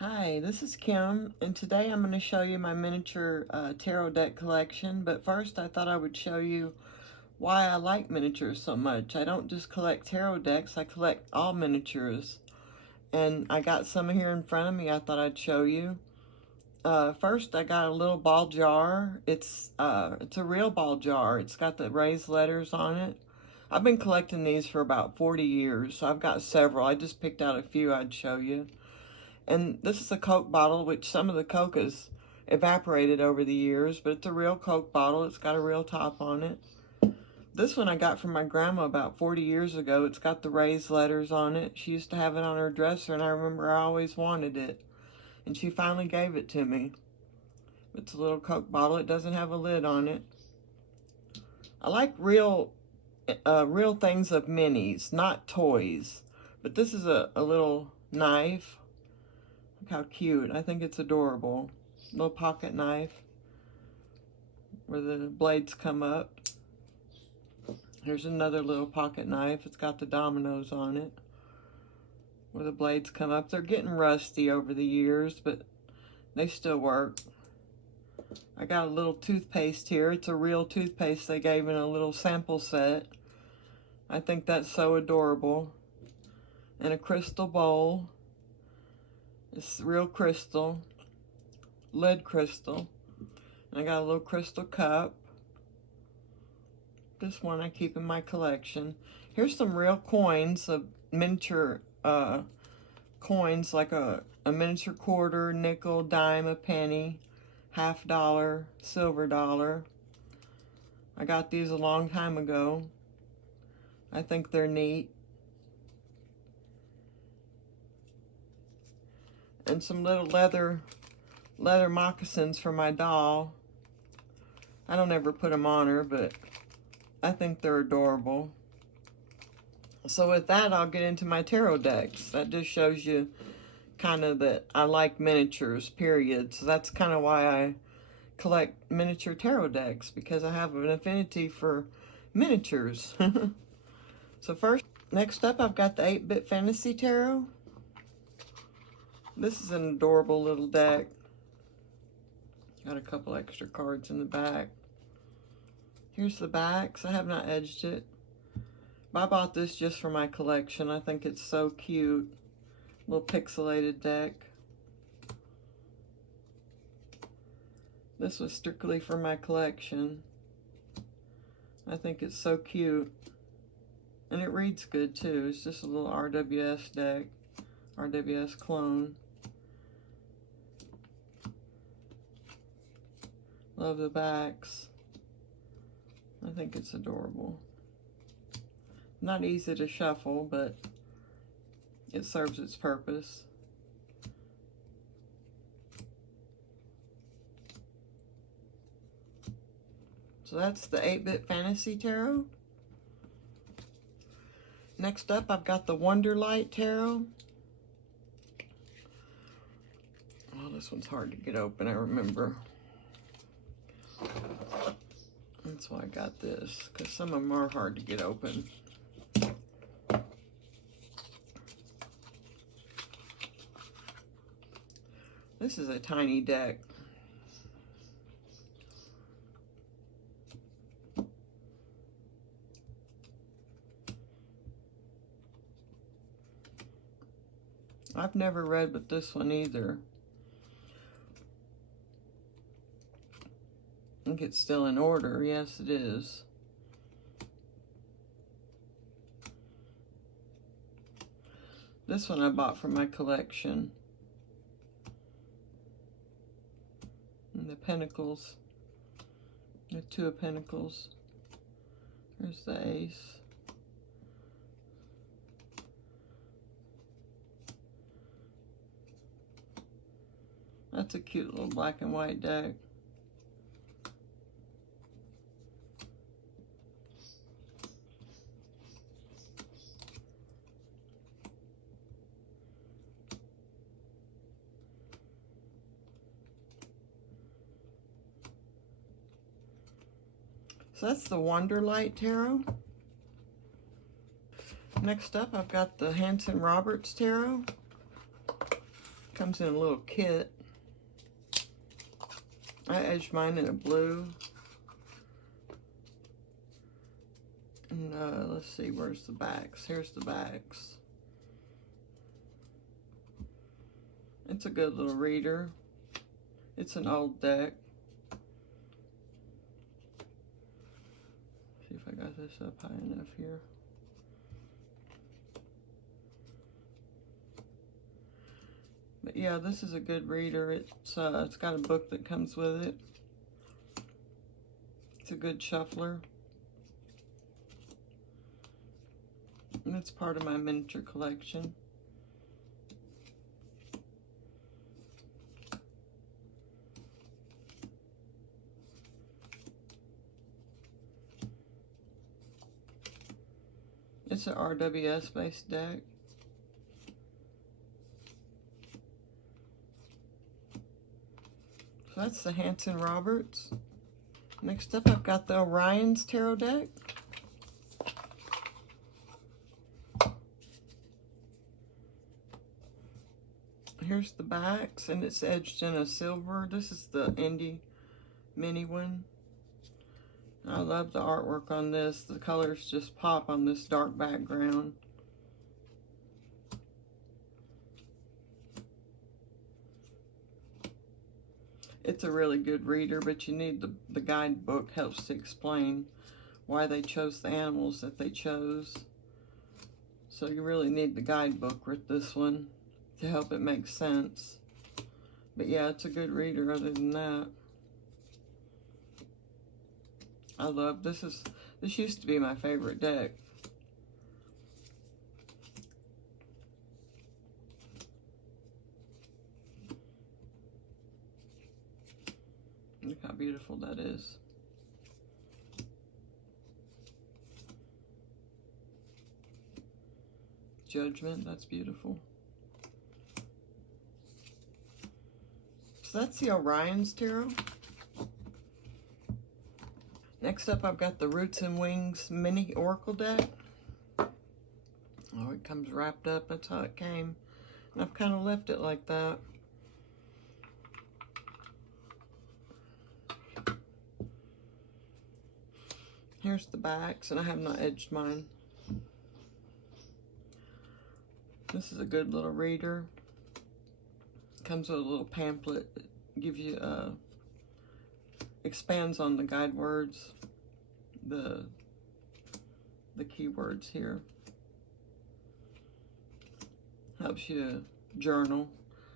Hi, this is Kim, and today I'm going to show you my miniature tarot deck collection. But first, I thought I would show you why I like miniatures so much. I don't just collect tarot decks, I collect all miniatures. And I got some here in front of me I thought I'd show you. First, I got a little ball jar. It's a real ball jar. It's got the raised letters on it. I've been collecting these for about 40 years, so I've got several. I just picked out a few I'd show you. And this is a Coke bottle, which some of the Coke has evaporated over the years, but it's a real Coke bottle. It's got a real top on it. This one I got from my grandma about 40 years ago. It's got the raised letters on it. She used to have it on her dresser, and I remember I always wanted it. And she finally gave it to me. It's a little Coke bottle. It doesn't have a lid on it. I like real things of minis, not toys. But this is a little knife. Look how cute. I think it's adorable. Little pocket knife where the blades come up. Here's another little pocket knife. It's got the dominoes on it where the blades come up. They're getting rusty over the years, but they still work. I got a little toothpaste here. It's a real toothpaste they gave in a little sample set. I think that's so adorable. And a crystal bowl. It's real crystal, lead crystal. And I got a little crystal cup. This one I keep in my collection. Here's some real coins, of miniature coins, like a miniature quarter, nickel, dime, a penny, $50, silver dollar. I got these a long time ago. I think they're neat. And some little leather moccasins for my doll. I don't ever put them on her, but I think they're adorable. So with that, I'll get into my tarot decks. That just shows you kind of that I like miniatures, period. So that's kind of why I collect miniature tarot decks, because I have an affinity for miniatures. So next up, I've got the 8-Bit Fantasy Tarot. This is an adorable little deck. Got a couple extra cards in the back. Here's the backs. I have not edged it. But I bought this just for my collection. I think it's so cute. Little pixelated deck. This was strictly for my collection. I think it's so cute. And it reads good too. It's just a little RWS deck. RWS clone. Love the backs. I think it's adorable. Not easy to shuffle, but it serves its purpose. So that's the 8-Bit Fantasy Tarot. Next up, I've got the Wonderlight Tarot. Oh, this one's hard to get open, I remember. That's why I got this, because some of them are hard to get open. This is a tiny deck. I've never read with this one either. I think it's still in order. Yes, it is. This one I bought from my collection. And the Pentacles. The 2 of Pentacles. There's the Ace. That's a cute little black and white deck. So that's the Wonderlight Tarot. Next up, I've got the Hansen Roberts Tarot. Comes in a little kit. I edged mine in a blue. And let's see, where's the backs? Here's the backs. It's a good little reader. It's an old deck. See if I got this up high enough here. But yeah, this is a good reader. It's got a book that comes with it. It's a good shuffler. And it's part of my miniature collection. It's an RWS based deck. So that's the Hansen Roberts. Next up, I've got the Orion's Tarot deck. Here's the backs, and it's edged in a silver. This is the indie mini one. I love the artwork on this. The colors just pop on this dark background. It's a really good reader, but you need the guidebook. Helps to explain why they chose the animals that they chose. So you really need the guidebook with this one to help it make sense. But yeah, it's a good reader other than that. I love this. This used to be my favorite deck. Look how beautiful that is. Judgment, that's beautiful. So that's the Orion's Tarot. Next up, I've got the Roots and Wings mini Oracle deck. Oh, it comes wrapped up. That's how it came. And I've kind of left it like that. Here's the backs, and I have not edged mine. This is a good little reader. Comes with a little pamphlet that gives you expands on the guide words, the keywords here. Helps you journal.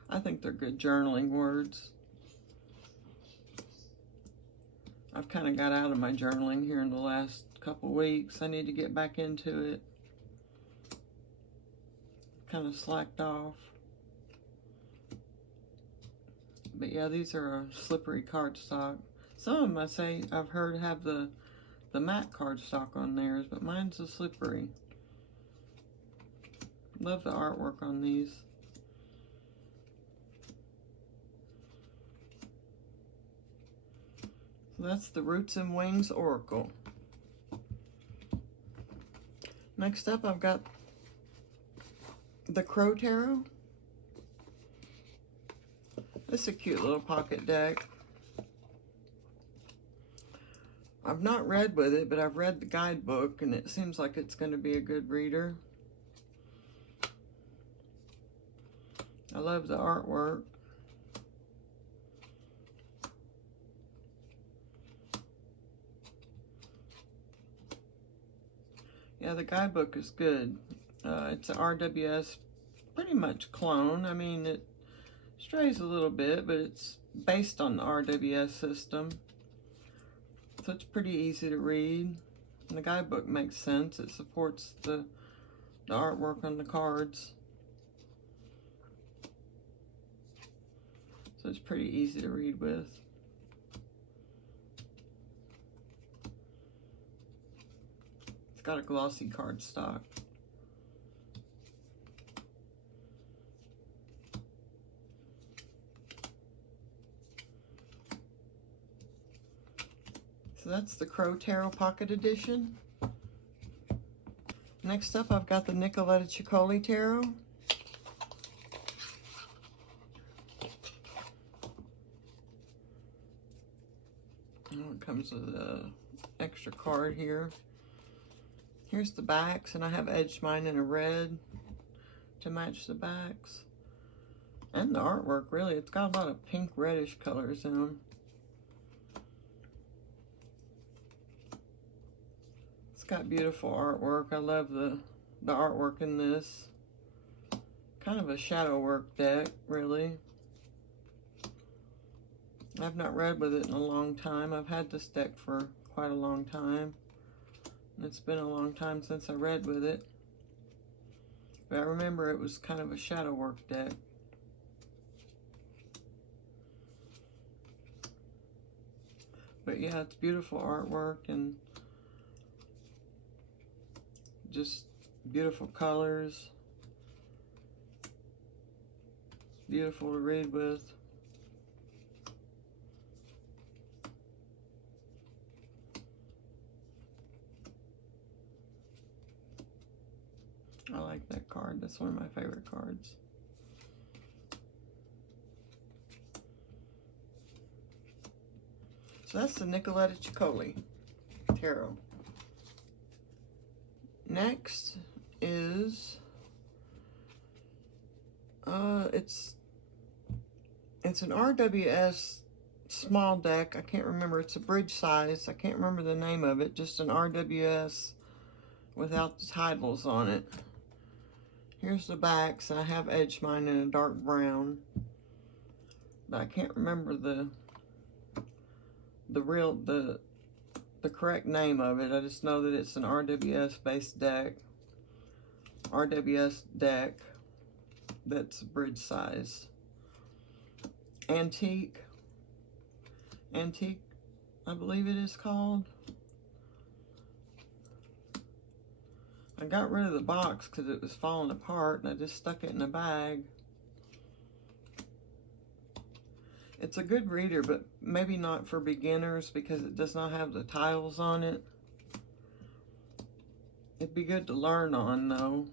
I think they're good journaling words. I've kind of got out of my journaling here in the last couple weeks. I need to get back into it. Kind of slacked off. But yeah, these are a slippery cardstock. Some of them I've heard have the matte cardstock on theirs, but mine's a slippery. Love the artwork on these. So that's the Roots and Wings Oracle. Next up, I've got the Crow Tarot. This is a cute little pocket deck. I've not read with it, but I've read the guidebook, and it seems like it's going to be a good reader. I love the artwork. Yeah, the guidebook is good. It's an RWS pretty much clone. I mean, it strays a little bit, but it's based on the RWS system. So it's pretty easy to read. And the guidebook makes sense. It supports the artwork on the cards. So it's pretty easy to read with. It's got a glossy cardstock. So that's the Crow Tarot Pocket Edition. Next up, I've got the Nickela Choli Tarot. comes with a extra card here. Here's the backs, and I have edged mine in a red to match the backs. And the artwork, really, it's got a lot of pink reddish colors in them. It's got beautiful artwork. I love the artwork in this. Kind of a shadow work deck, really. I've not read with it in a long time. I've had this deck for quite a long time. It's been a long time since I read with it. But I remember it was kind of a shadow work deck. But yeah, it's beautiful artwork and just beautiful colors. Beautiful to read with. I like that card. That's one of my favorite cards. So that's the Nickela Choli Tarot. Next is it's an RWS small deck. I can't remember. It's a bridge size. I can't remember the name of it. Just an RWS without the titles on it. Here's the backs. I have edged mine in a dark brown, but I can't remember the correct name of it. I just know that it's an RWS based deck. RWS deck that's bridge size. Antique, I believe it is called. I got rid of the box because it was falling apart, and I just stuck it in a bag. It's a good reader, but maybe not for beginners because it does not have the titles on it. It'd be good to learn on, though,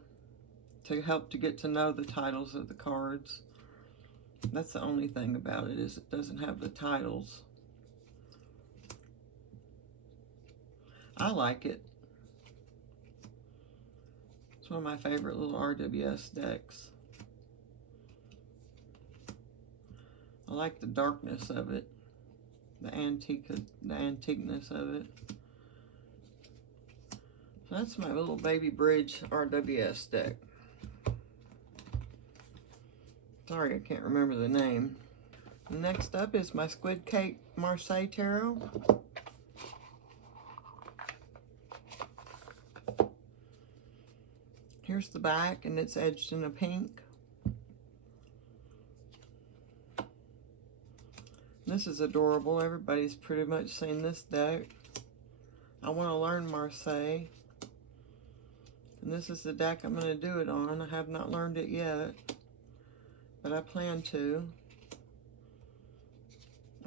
to help to get to know the titles of the cards. That's the only thing about it, is it doesn't have the titles. I like it. It's one of my favorite little RWS decks. I like the darkness of it, the antiqueness of it. So that's my little baby bridge RWS deck. Sorry, I can't remember the name. Next up is my Squid Cake Marseilles Tarot. Here's the back, and it's edged in a pink. This is adorable. Everybody's pretty much seen this deck. I want to learn Marseilles. And this is the deck I'm going to do it on. I have not learned it yet, but I plan to.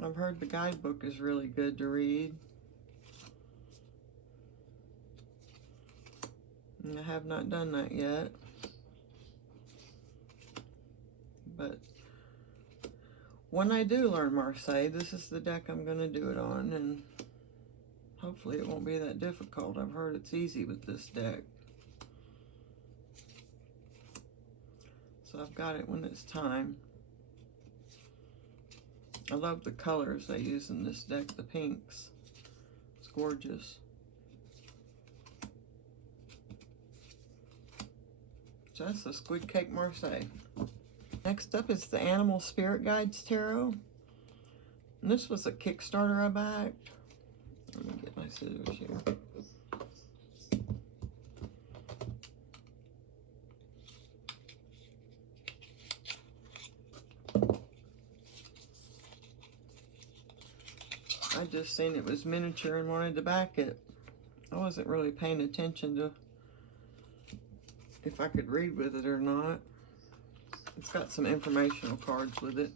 I've heard the guidebook is really good to read. And I have not done that yet. But when I do learn Marseilles, this is the deck I'm going to do it on, and hopefully it won't be that difficult. I've heard it's easy with this deck. So I've got it when it's time. I love the colors they use in this deck, the pinks. It's gorgeous. So that's the Squid Cake Marseilles. Next up is the Animal Spirit Guides Tarot. And this was a Kickstarter I backed. Let me get my scissors here. I just seen it was miniature and wanted to back it. I wasn't really paying attention to if I could read with it or not. It's got some informational cards with it.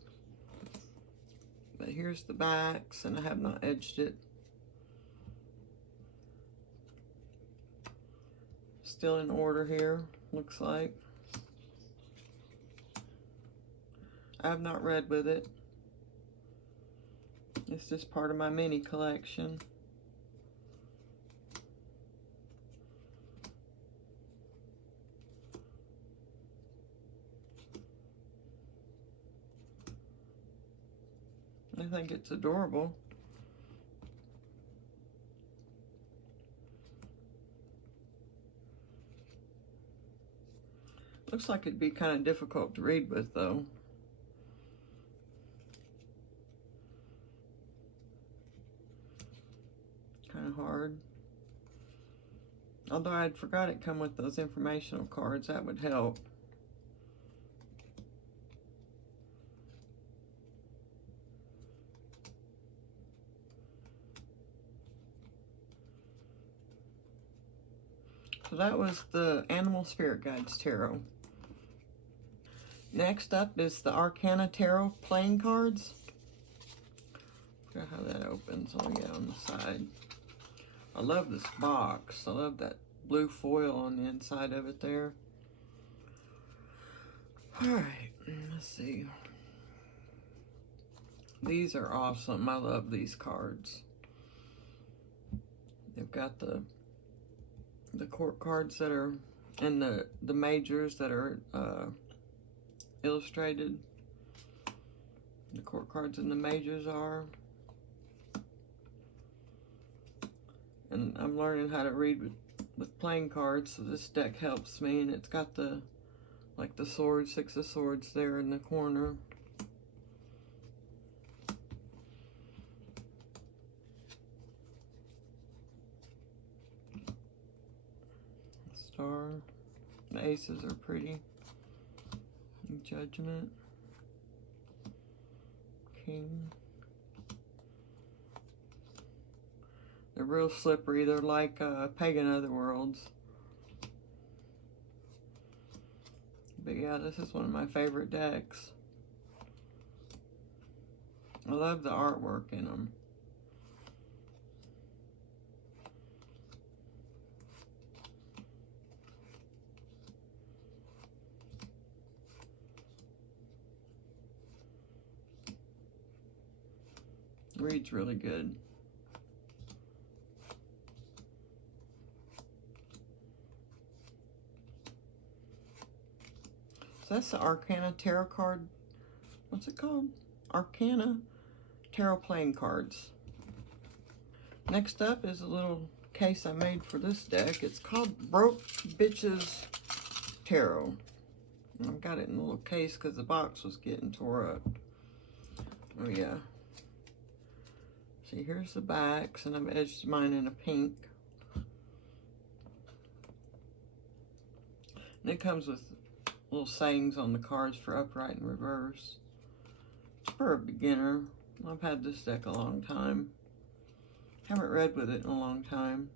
But here's the backs, and I have not edged it. Still in order here, looks like. I have not read with it. It's just part of my mini collection. I think it's adorable. Looks like it'd be kind of difficult to read with, though. Kind of hard. Although I'd forgot it come with those informational cards, that would help. So that was the Animal Spirit Guides Tarot. Next up is the Arcana Tarot playing cards. I forgot how that opens. Oh yeah, on the side. I love this box. I love that blue foil on the inside of it there. Alright, let's see. These are awesome. I love these cards. They've got the court cards that are in the majors that are illustrated. The court cards in the majors are. And I'm learning how to read with playing cards, so this deck helps me. And it's got the, like the swords, 6 of swords there in the corner. Star. The aces are pretty. Judgment. King. They're real slippery. They're like Pagan Otherworlds. But yeah, this is one of my favorite decks. I love the artwork in them. Reads really good. So that's the Arcana Tarot card. What's it called? Arcana Tarot playing cards. Next up is a little case I made for this deck. It's called Broke Bitches Tarot. And I've got it in a little case because the box was getting tore up. Oh yeah. See, here's the backs, and I've edged mine in a pink. And it comes with little sayings on the cards for upright and reverse. It's for a beginner. I've had this deck a long time. Haven't read with it in a long time.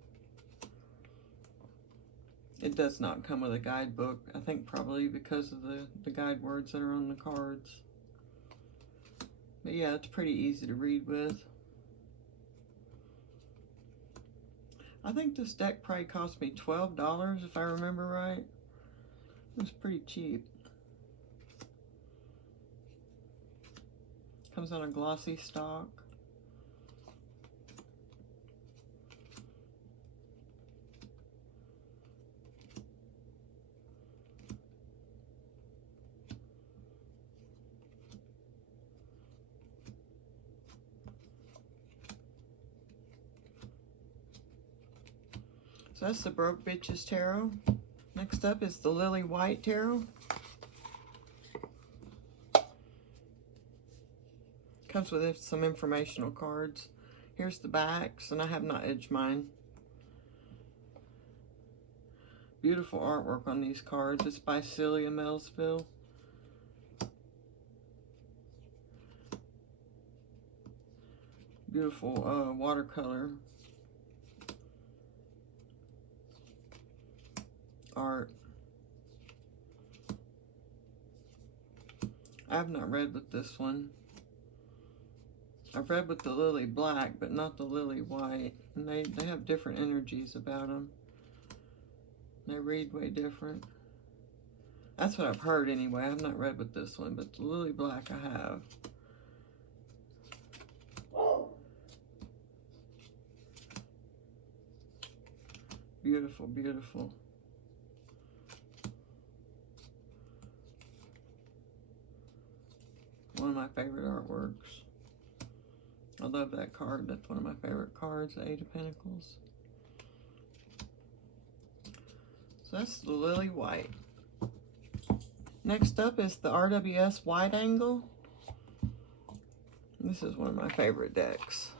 It does not come with a guidebook. I think probably because of the guide words that are on the cards. But yeah, it's pretty easy to read with. I think this deck probably cost me $12 if I remember right. It was pretty cheap. Comes on a glossy stock. So that's the Broke Bitches Tarot. Next up is the Lily White Tarot. Comes with some informational cards. Here's the backs, and I have not edged mine. Beautiful artwork on these cards. It's by Celia Melsville. Beautiful watercolor art. I have not read with this one. I've read with the Lily Black, but not the Lily White. And they have different energies about them. They read way different. That's what I've heard anyway. I've not read with this one, but the Lily Black I have. Beautiful, beautiful. One of my favorite artworks. I love that card. That's one of my favorite cards, the Eight of Pentacles. So that's the Lily White. Next up is the RWS Wide Angle. This is one of my favorite decks.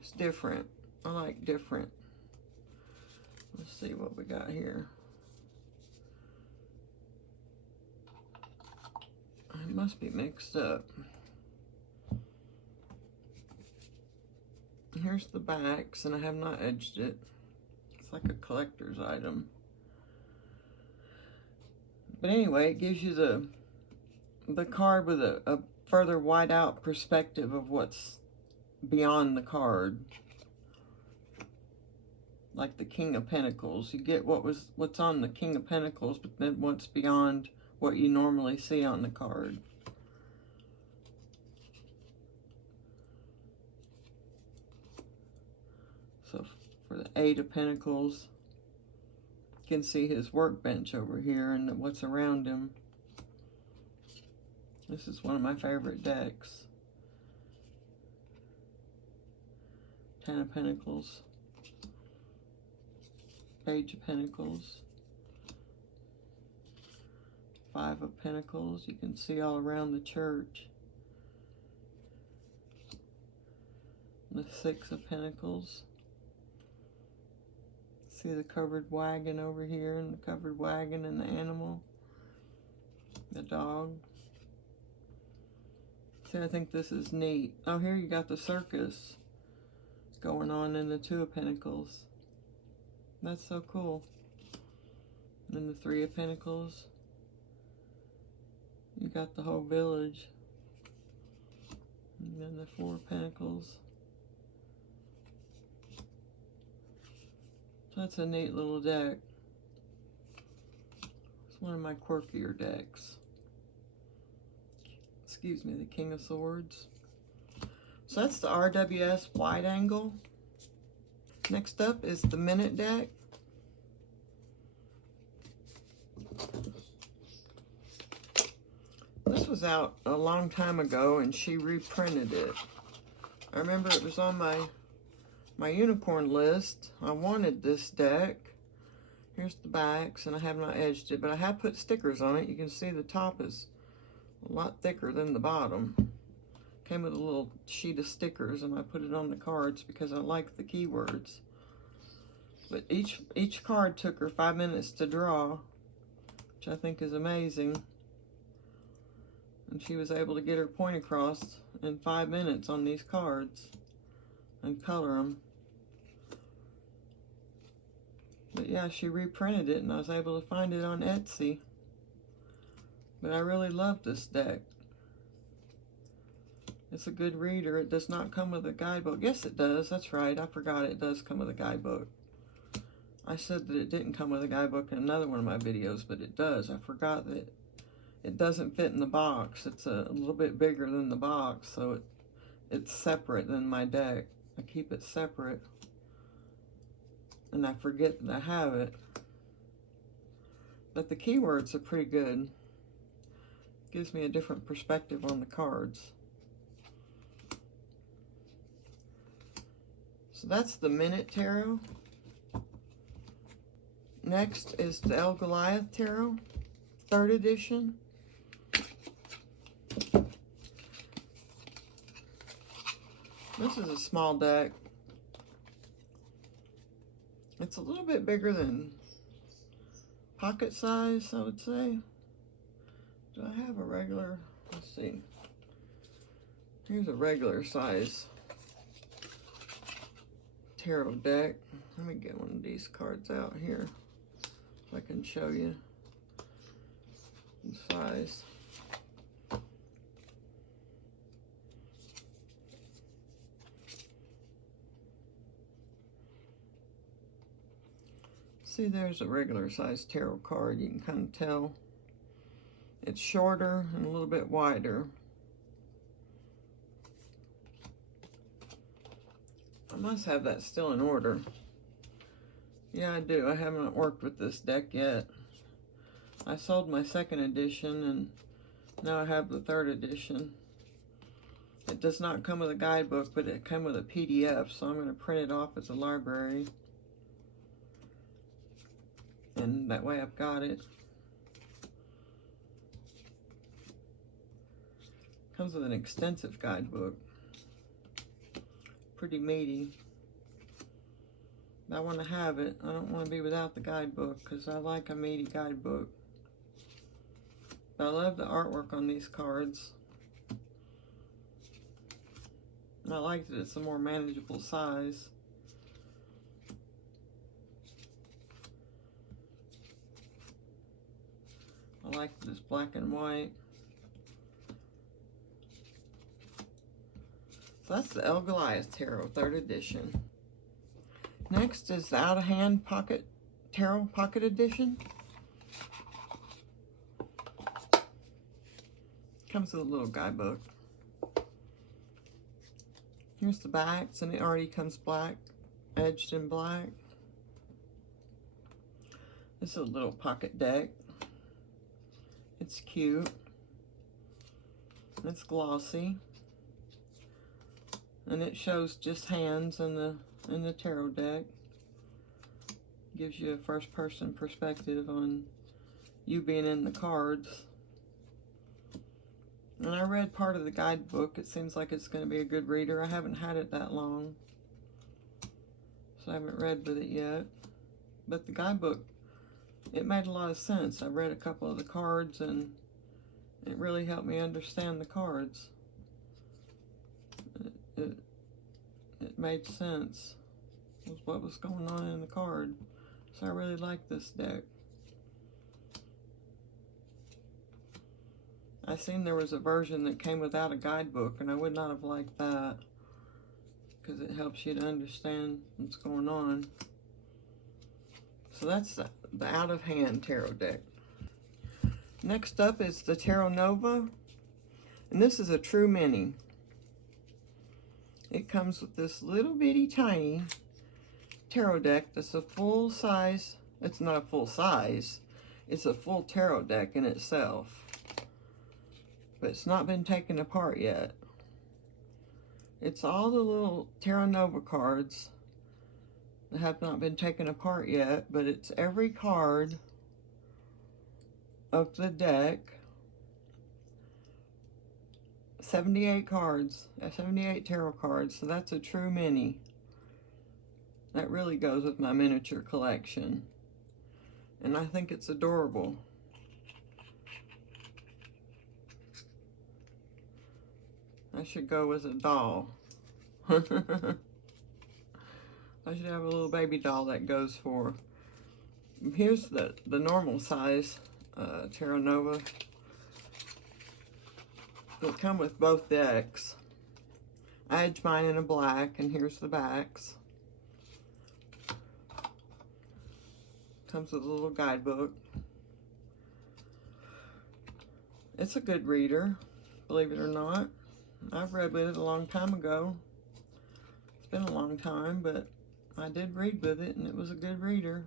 It's different. I like different. Let's see what we got here. It must be mixed up. Here's the backs, and I have not edged it. It's like a collector's item. But anyway, it gives you the card with a further wide out perspective of what's beyond the card. Like the King of Pentacles. You get what's on the King of Pentacles, but then what's beyond what you normally see on the card. So for the Eight of Pentacles, you can see his workbench over here and what's around him. This is one of my favorite decks. Ten of Pentacles. Page of Pentacles. Five of Pentacles. You can see all around the church. The Six of Pentacles. See the covered wagon over here, and the covered wagon and the animal. The dog. See, I think this is neat. Oh, here you got the circus going on in the Two of Pentacles. That's so cool. And then the Three of Pentacles. You got the whole village. And then the Four of Pentacles. So that's a neat little deck. It's one of my quirkier decks. Excuse me, the King of Swords. So that's the RWS Wide Angle. Next up is the Minute deck. This was out a long time ago and she reprinted it. I remember it was on my unicorn list. I wanted this deck. Here's the backs, and I have not edged it, but I have put stickers on it. You can see the top is a lot thicker than the bottom. Came with a little sheet of stickers, and I put it on the cards because I like the keywords. But each card took her 5 minutes to draw, which I think is amazing. And she was able to get her point across in 5 minutes on these cards and color them. But yeah, she reprinted it, and I was able to find it on Etsy. But I really love this deck. It's a good reader. It does not come with a guidebook. Yes, it does. That's right. I forgot it does come with a guidebook. I said that it didn't come with a guidebook in another one of my videos, but it does. I forgot that it doesn't fit in the box. It's a little bit bigger than the box, so it's separate than my deck. I keep it separate, and I forget that I have it. But the keywords are pretty good. Gives me a different perspective on the cards. So that's the Minute Tarot. Next is the Goliath Tarot, 3rd edition. This is a small deck. It's a little bit bigger than pocket size, I would say. Do I have a regular? Let's see. Here's a regular size tarot deck. Let me get one of these cards out here so I can show you the size. See, there's a regular size tarot card. You can kind of tell it's shorter and a little bit wider. I must have that still in order. Yeah, I do. I haven't worked with this deck yet. I sold my 2nd edition, and now I have the 3rd edition. It does not come with a guidebook, but it came with a PDF, so I'm going to print it off as a library. And that way I've got it. Comes with an extensive guidebook. Pretty meaty. I want to have it. I don't want to be without the guidebook because I like a meaty guidebook. But I love the artwork on these cards. And I like that it's a more manageable size. I like that it's black and white. So that's the Goliath Tarot, 3rd edition. Next is the Out of Hand Pocket Tarot Pocket Edition. Comes with a little guidebook. Here's the backs, and it already comes black, edged in black. This is a little pocket deck. It's cute. It's glossy. And it shows just hands in the tarot deck. Gives you a first-person perspective on you being in the cards. And I read part of the guidebook. It seems like it's going to be a good reader. I haven't had it that long, so I haven't read with it yet. But the guidebook, it made a lot of sense. I read a couple of the cards, and it really helped me understand the cards. It made sense with what was going on in the card. So I really like this deck. I seen there was a version that came without a guidebook, and I would not have liked that because it helps you to understand what's going on. So that's the Out of Hand Tarot deck. Next up is the Tarot Nova, and this is a true mini. It comes with this little bitty tiny tarot deck that's a full size. It's not a full size, it's a full tarot deck in itself. But it's not been taken apart yet. It's all the little Tarot Nova cards that have not been taken apart yet, but it's every card of the deck. 78 cards, 78 tarot cards, so that's a true mini. That really goes with my miniature collection. And I think it's adorable. I should go with a doll. I should have a little baby doll that goes for. Here's the normal size Tarot Nova. They come with both decks. I edged mine in a black, and here's the backs. Comes with a little guidebook. It's a good reader, believe it or not. I've read with it a long time ago. It's been a long time, but I did read with it, and it was a good reader.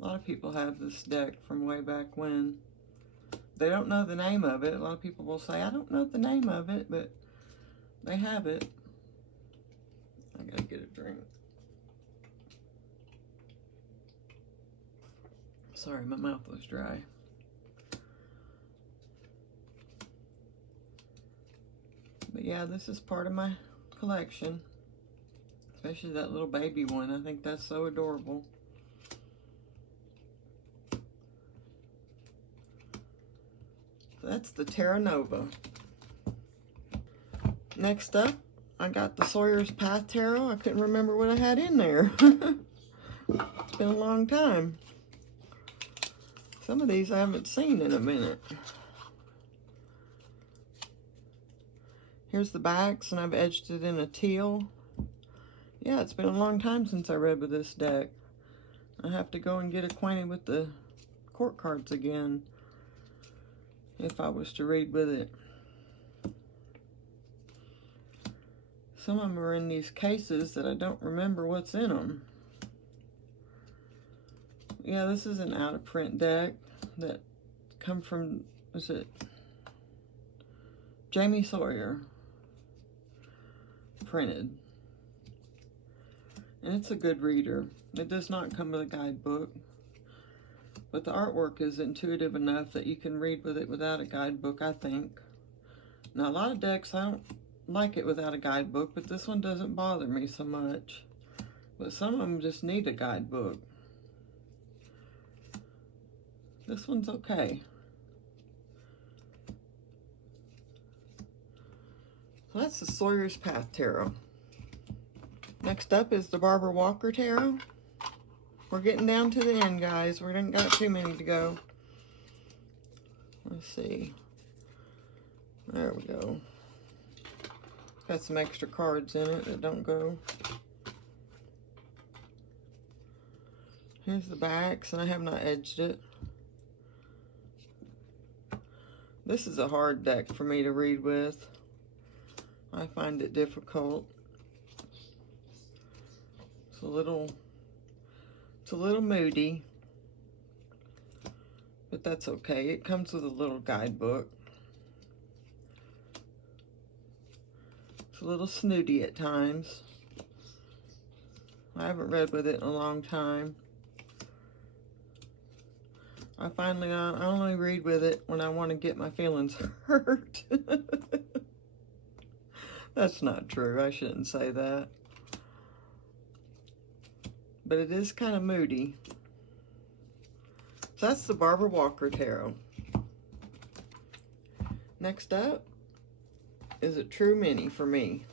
A lot of people have this deck from way back when. They don't know the name of it. A lot of people will say, I don't know the name of it, but they have it. I gotta get a drink. Sorry, my mouth was dry. But yeah, this is part of my collection. Especially that little baby one. I think that's so adorable. So that's the Tarot Nova. Next up, I got the Sawyer's Path Tarot. I couldn't remember what I had in there. It's been a long time. Some of these I haven't seen in a minute. Here's the backs, and I've edged it in a teal. Yeah, it's been a long time since I read with this deck. I have to go and get acquainted with the court cards again if I was to read with it. Some of them are in these cases that I don't remember what's in them. Yeah, this is an out-of-print deck that come from, was it Jamie Sawyer printed. And it's a good reader. It does not come with a guidebook, but the artwork is intuitive enough that you can read with it without a guidebook, I think. Now, a lot of decks, I don't like it without a guidebook, but this one doesn't bother me so much. But some of them just need a guidebook. This one's okay. So that's the Sawyer's Path Tarot. Next up is the Barbara Walker Tarot. We're getting down to the end, guys. We haven't got too many to go. Let's see. There we go. Got some extra cards in it that don't go. Here's the backs, and I have not edged it. This is a hard deck for me to read with. I find it difficult. It's a little moody, but that's okay. It comes with a little guidebook. It's a little snooty at times. I haven't read with it in a long time. I only read with it when I want to get my feelings hurt. That's not true. I shouldn't say that. But it is kind of moody. So that's the Barbara Walker Tarot. Next up is a true mini for me.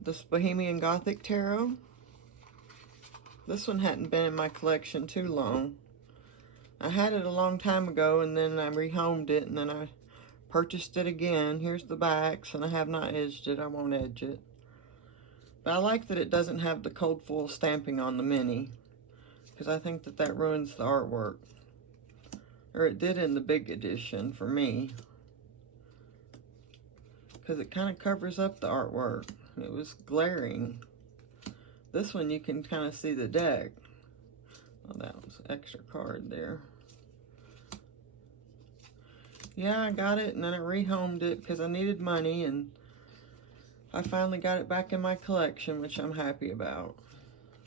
This Bohemian Gothic Tarot. This one hadn't been in my collection too long. I had it a long time ago, and then I rehomed it, and then I purchased it again. Here's the backs, and I have not edged it. I won't edge it. But I like that it doesn't have the cold foil stamping on the mini, because I think that that ruins the artwork. Or it did in the big edition for me, because it kind of covers up the artwork. It was glaring. This one you can kind of see the deck. Oh, that was an extra card there. Yeah, I got it, and then I rehomed it because I needed money, and I finally got it back in my collection, which I'm happy about.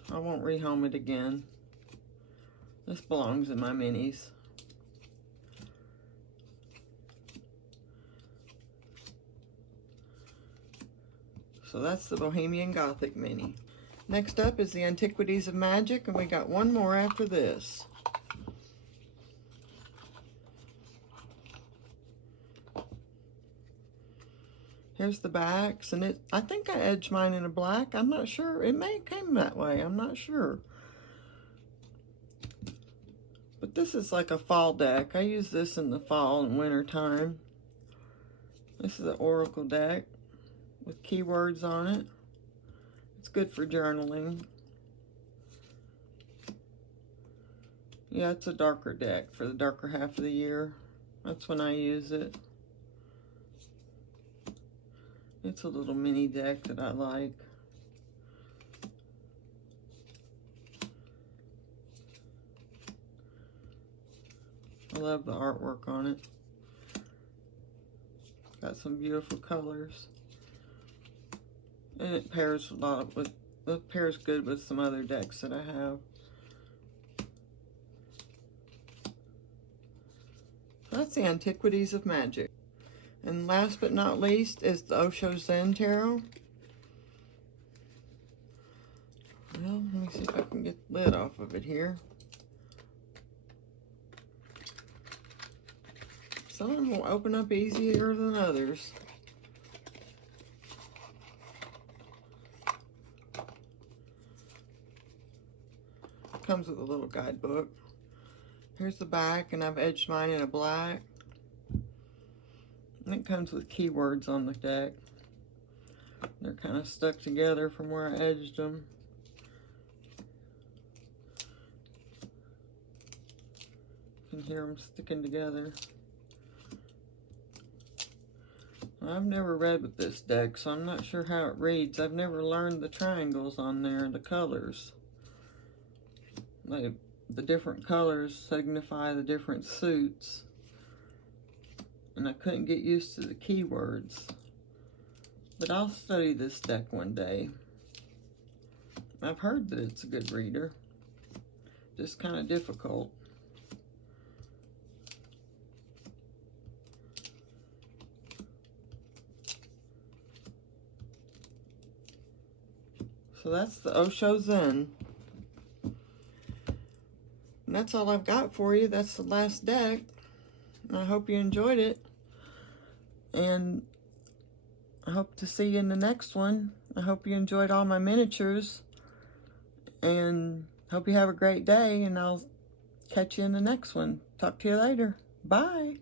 I won't rehome it again. This belongs in my minis. So that's the Bohemian Gothic mini. Next up is the Antiquities of Magic, and we got one more after this. Here's the backs, and I think I edged mine in a black. I'm not sure. It may have came that way. I'm not sure. But this is like a fall deck. I use this in the fall and winter time. This is an oracle deck with keywords on it. It's good for journaling. Yeah, it's a darker deck for the darker half of the year. That's when I use it. It's a little mini deck that I like. I love the artwork on it. Got some beautiful colors. And it pairs it pairs good with some other decks that I have. That's the Antiquities of Magic. And last but not least is the Osho Zen Tarot. Well, let me see if I can get the lid off of it here. Some of them will open up easier than others. Comes with a little guidebook. Here's the back, and I've edged mine in a black. And it comes with keywords on the deck. They're kind of stuck together from where I edged them. You can hear them sticking together. I've never read with this deck, so I'm not sure how it reads. I've never learned the triangles on there, the colors. The different colors signify the different suits. and I couldn't get used to the keywords. But I'll study this deck one day. I've heard that it's a good reader. Just kind of difficult. So that's the Osho Zen. And that's all I've got for you. That's the last deck. I hope you enjoyed it. And I hope to see you in the next one. I hope you enjoyed all my miniatures. And hope you have a great day. And I'll catch you in the next one. Talk to you later. Bye.